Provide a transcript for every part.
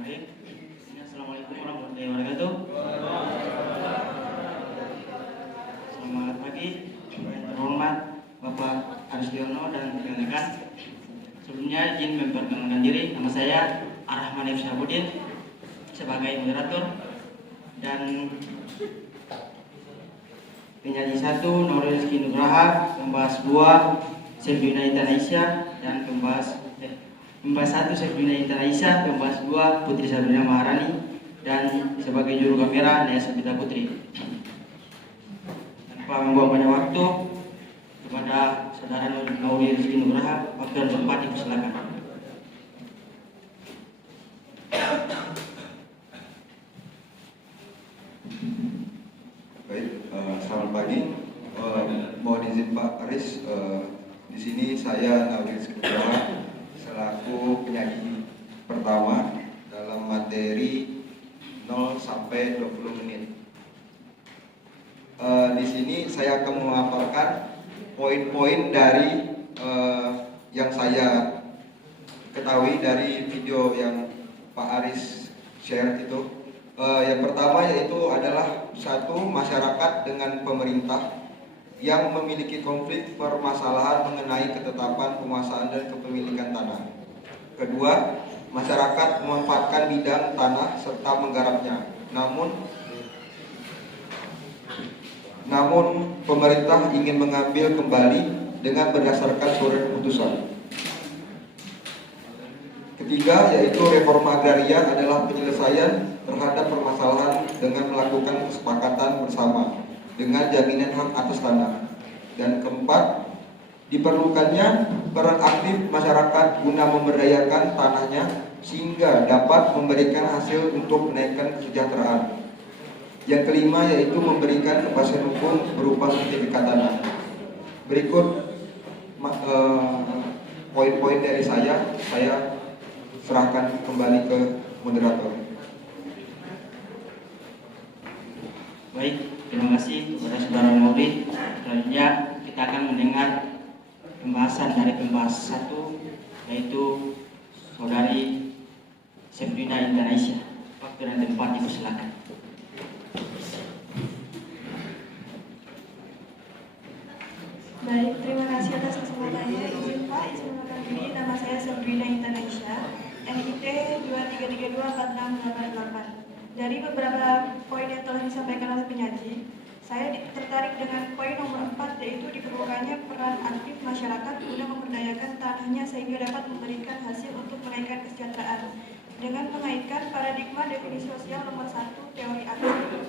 Bismillahirrahmanirrahim. Assalamualaikum warahmatullahi wabarakatuh. Selamat pagi, yang terhormat Bapak Aristiono dan rekan-rekan. Sebelumnya izin memperkenalkan diri, nama saya Arahman Syahbudin sebagai moderator dan penyaji 1 Nurul Rizky Nugraha, pembahas 2 Syedina Intan Aisyah dan pembahas 1 Syedina Intan Aisyah, pembahas 2 Putri Sabrina Maharani dan sebagai juru kamera Naya Sabita Putri. Tanpa membuang banyak waktu, kepada saudara Nurul Rizky Nugraha, waktu dan tempat dipersilakan. Baik, selamat pagi. Mohon izin Pak Aris, di sini saya Nurul Rizky Nugraha selaku penyaji pertama dalam materi 0 sampai 20 menit. Di sini saya akan memaparkan poin-poin dari yang saya ketahui dari video yang Pak Aris share itu. Yang pertama yaitu adalah satu, masyarakat dengan pemerintah yang memiliki konflik permasalahan mengenai ketetapan penguasaan dan kepemilikan tanah. Kedua, masyarakat memanfaatkan bidang tanah serta menggarapnya. Namun pemerintah ingin mengambil kembali dengan berdasarkan surat keputusan. Ketiga, yaitu reforma agraria adalah penyelesaian terhadap permasalahan dengan melakukan kesepakatan bersama dengan jaminan hak atas tanah. Dan keempat, diperlukannya peran aktif masyarakat guna memberdayakan tanahnya sehingga dapat memberikan hasil untuk menaikkan kesejahteraan. Yang kelima yaitu memberikan kepastian hukum berupa sertifikat tanah. Berikut poin-poin dari saya serahkan kembali ke moderator. Baik, terima kasih kepada saudara Maulid. Selanjutnya kita akan mendengar pembahasan dari pembahas 1 yaitu saudari Syedina Intan Aisyah. Waktu dan tempat dipersilakan. Baik, terima kasih atas kesempatannya. Izin Pak, izin mengenalkan diri. Nama saya Syedina Intan Aisyah, NIT 23324688. Dari beberapa poin yang telah disampaikan oleh penyaji, saya tertarik dengan poin nomor 4, yaitu diperlukannya peran aktif masyarakat guna memberdayakan tanahnya sehingga dapat memberikan hasil untuk menaikkan kesejahteraan dengan mengaitkan paradigma definisi sosial nomor 1 teori aksi.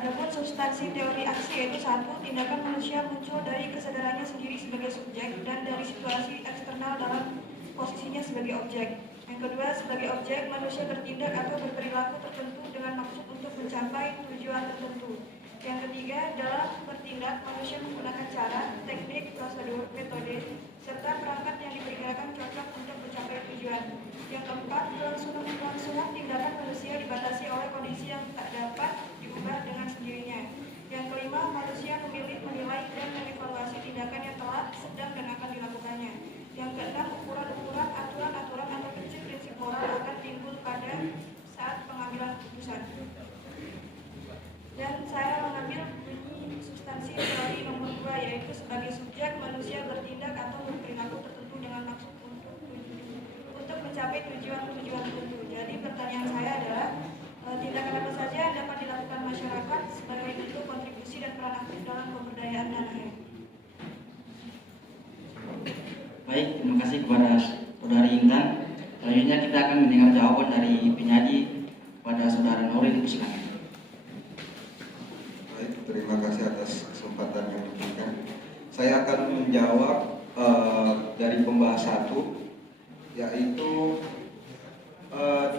Adapun substansi teori aksi yaitu 1. Tindakan manusia muncul dari kesadarannya sendiri sebagai subjek dan dari situasi eksternal dalam posisinya sebagai objek. Yang kedua, sebagai objek, manusia bertindak atau berperilaku tertentu dengan maksud untuk mencapai tujuan tertentu. Yang ketiga, dalam bertindak, manusia menggunakan cara, teknik, prosedur, metode, serta perangkat yang diperkirakan cocok untuk mencapai tujuan. Yang keempat, kelangsungan tindakan manusia dibatasi oleh kondisi yang tak dapat diubah dengan sendirinya. Yang kelima, manusia memilih, menilai, dan mengevaluasi tindakan yang telah, sedang, dan akan dilakukannya. Yang keenam, ukuran-ukuran, aturan-aturan, atau prinsip-prinsip moral akan timbul pada saat pengambilan keputusan. Dan saya mengambil bunyi substansi teori nomor 2, yaitu sebagai subjek, manusia bertindak atau berperilaku tertentu dengan maksud untuk mencapai tujuan-tujuan tertentu. Jadi pertanyaan saya adalah, tindakan apa saja yang dapat dilakukan masyarakat sebagai bentuk kontribusi dan peran aktif dalam pemberdayaan tanahnya? Baik, terima kasih kepada saudari Intan. Selanjutnya kita akan mendengar jawaban dari penyaji pada saudara Nurul. Silakan. Baik, terima kasih atas kesempatan yang diberikan. Saya akan menjawab dari pembahas 1, yaitu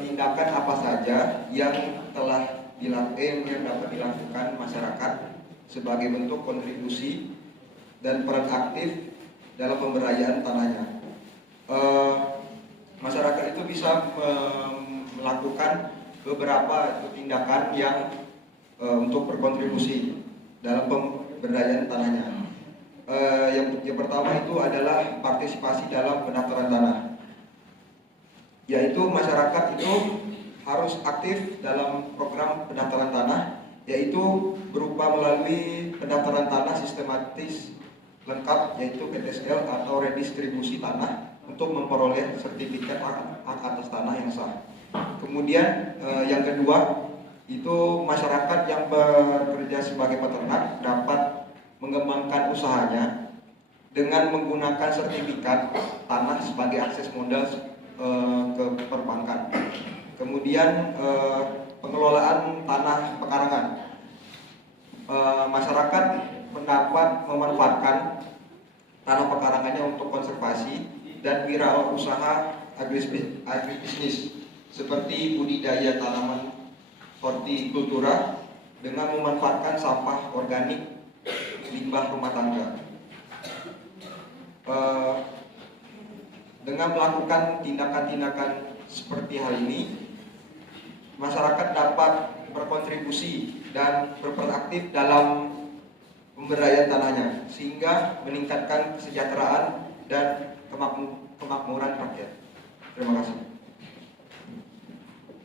tindakan apa saja yang dapat dilakukan masyarakat sebagai bentuk kontribusi dan peran aktif dalam pemberdayaan tanahnya. Masyarakat itu bisa melakukan beberapa tindakan yang untuk berkontribusi dalam pemberdayaan tanahnya. Yang pertama itu adalah partisipasi dalam pendaftaran tanah. yaitu masyarakat itu harus aktif dalam program pendaftaran tanah, yaitu berupa melalui pendaftaran tanah sistematis lengkap, yaitu PTSL atau redistribusi tanah untuk memperoleh sertifikat hak atas tanah yang sah. Kemudian yang kedua itu masyarakat yang bekerja sebagai peternak dapat mengembangkan usahanya dengan menggunakan sertifikat tanah sebagai akses modal ke perbankan. Kemudian pengelolaan tanah pekarangan, masyarakat mendapat memanfaatkan tanah pekarangannya untuk konservasi dan wirausaha agribisnis seperti budidaya tanaman hortikultura dengan memanfaatkan sampah organik limbah rumah tangga. Dengan melakukan tindakan-tindakan seperti hal ini, masyarakat dapat berkontribusi dan berperan aktif dalam pemberdayaan tanahnya sehingga meningkatkan kesejahteraan dan kemakmuran rakyat. Terima kasih.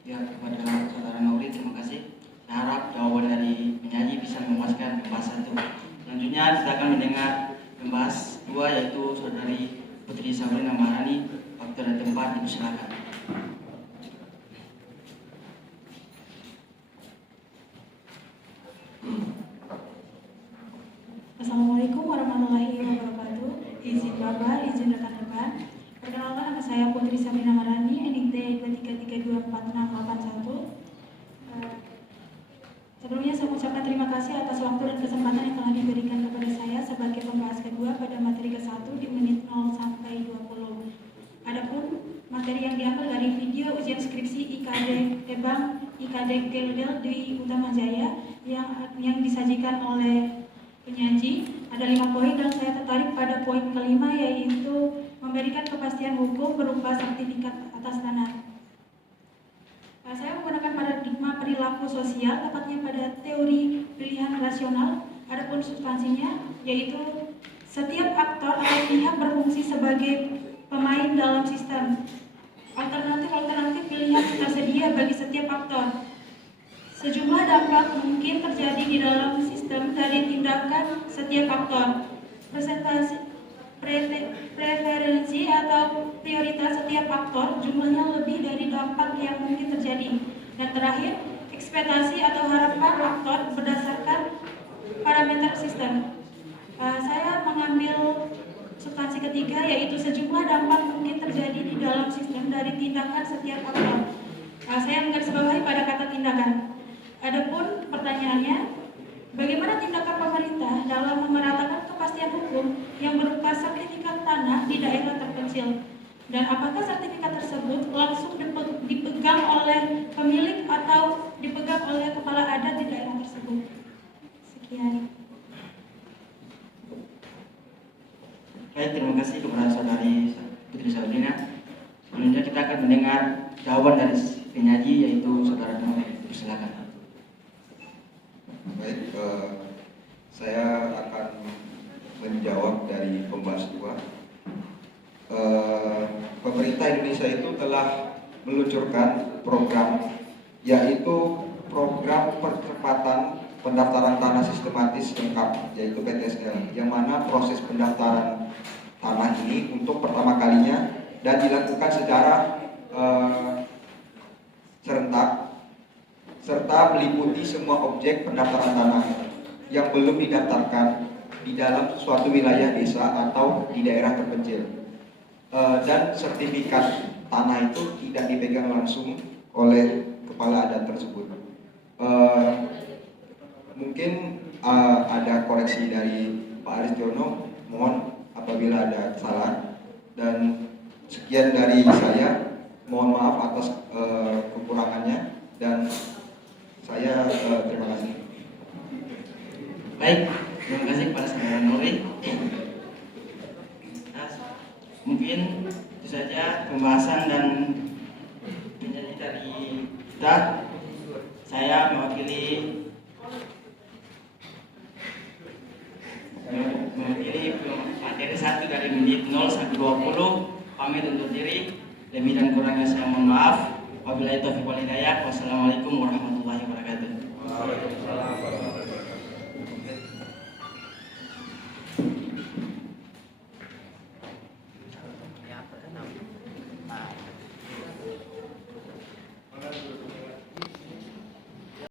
Ya, kepada saudara Nuri, terima kasih. Saya harap jawaban dari penyaji bisa memuaskan pembahas 1. Selanjutnya kita akan mendengar pembahas 2, yaitu saudari Putri Sabrina Maharani. Waktu dan tempat dipersilakan. Assalamualaikum warahmatullahi wabarakatuh. Izin Bapak, izin rekan-rekan. Perkenalkan, nama saya Putri Sabrina Maharani, NIK 23324681. Sebelumnya saya mengucapkan terima kasih atas waktu dan kesempatan yang telah diberikan kepada saya sebagai pembahas kedua pada materi ke-1 di menit 0 sampai 20. Adapun materi yang diambil dari video ujian skripsi IKD Ebang IKD Geldel di Utama Jaya yang disajikan oleh penyaji, ada 5 poin dan saya tertarik pada poin kelima, yaitu memberikan kepastian hukum berupa sertifikat atas tanah. Saya menggunakan paradigma perilaku sosial, tepatnya pada teori pilihan rasional. Adapun substansinya yaitu setiap aktor atau pihak berfungsi sebagai pemain dalam sistem. Alternatif pilihan tersedia bagi setiap aktor. Sejumlah dampak mungkin terjadi di dalam sistem dari tindakan setiap aktor. Preferensi atau prioritas setiap aktor jumlahnya lebih dari dampak yang mungkin terjadi. Dan terakhir, ekspektasi atau harapan aktor berdasarkan parameter sistem. Saya mengambil substansi ketiga, yaitu sejumlah dampak mungkin terjadi di dalam sistem dari tindakan setiap aktor. Saya menggarisbawahi pada kata tindakan. Adapun pertanyaannya, bagaimana tindakan pemerintah dalam memeratakan kepastian hukum yang berupa sertifikat tanah di daerah terpencil? Dan apakah sertifikat tersebut langsung dipegang oleh pemilik atau dipegang oleh kepala adat di daerah tersebut? Sekian. Baik, terima kasih kepada saudari Putri Sabrina. Selanjutnya kita akan mendengar jawaban dari penyaji, yaitu saudara Nuri. Silakan. Baik, saya akan menjawab dari pembahas 2. Pemerintah Indonesia itu telah meluncurkan program, yaitu program percepatan pendaftaran tanah sistematis lengkap, yaitu PTSL, yang mana proses pendaftaran tanah ini untuk pertama kalinya dan dilakukan secara serentak serta meliputi semua objek pendaftaran tanah yang belum didaftarkan di dalam suatu wilayah desa atau di daerah terpencil. Dan sertifikat tanah itu tidak dipegang langsung oleh kepala adat tersebut. Mungkin ada koreksi dari Pak Aris Jono, mohon apabila ada kesalahan. Dan sekian dari saya, mohon maaf atas kekurangannya, dan saya terima kasih. Baik, terima kasih kepada saudara Nuri. Mungkin itu saja pembahasan dan penyaji dari kita. Saya mewakili materi 1 dari menit 0 sampai 20. Pamit undur diri. Lebih dan kurangnya saya mohon maaf. Wabillahi taufiq wal hidayah. Wassalamualaikum warahmatullahi wabarakatuh. Waalaikumsalam warahmatullahi wabarakatuh.